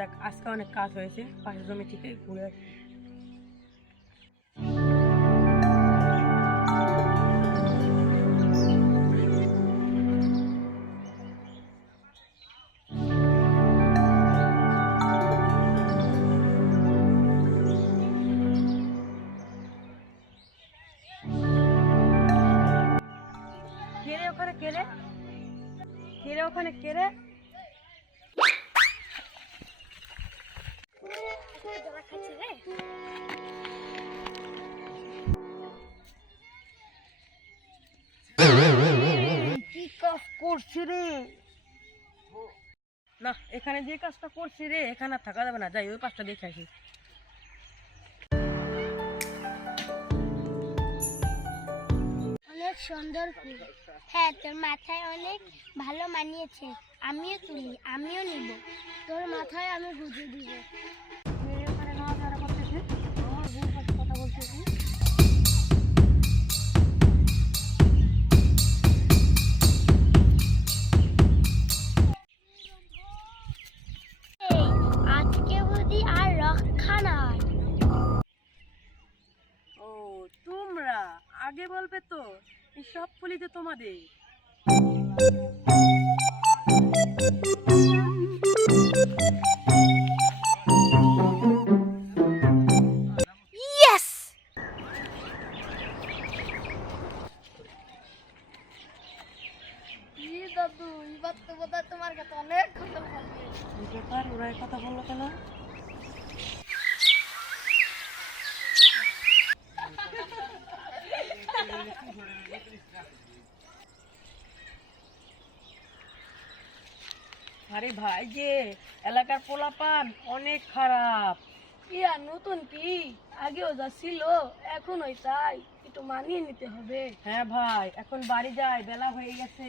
যাক, আজকে অনেক কাজ হয়েছে, পাশের জমি থেকে ঘুরে আসি। কেরে ওখানে কেরে কেরে ওখানে কেরে কি কাজ করছি রে? না, এখানে যে কাজটা করছি রে, এখানে আর থাকা যাবে না, যাই ওই পাশটা দেখে আসি। অনেক সুন্দর ফুল। হ্যাঁ, তোর মাথায় অনেক ভালো মানিয়েছে। আমিও তুলি, আমিও নিব। তোর মাথায় আমি গুঁজে দিব। এখানে নড়াচড়া করতেছে, আমার বউর সাথে কথা বলতেছি। এই, আজকে বুঝি আর রক্ষা নাই। ও, তোমরা আগে বলবে তো, এই সব ফুলই তো তোমাদের। ইয়েস! কি দাদু, এবার তো বোধহয় তোমার কাছে অনেক কথা বলবে। এই ব্যাপার, ওরা এই কথা বললো কেন? আরে ভাই, যে এলাকার পোলাপান অনেক খারাপ। ইয়া নতুন কি? আগেও যা ছিল এখনই তাই, একটু মানিয়ে নিতে হবে। হ্যাঁ ভাই, এখন বাড়ি যাই, বেলা হয়ে গেছে।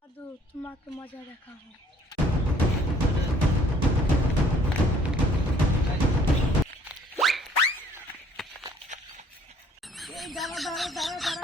দাদু, তোমাকে মজা দেখাবো। দাঁড়া দাঁড়া দাঁড়া দাঁড়া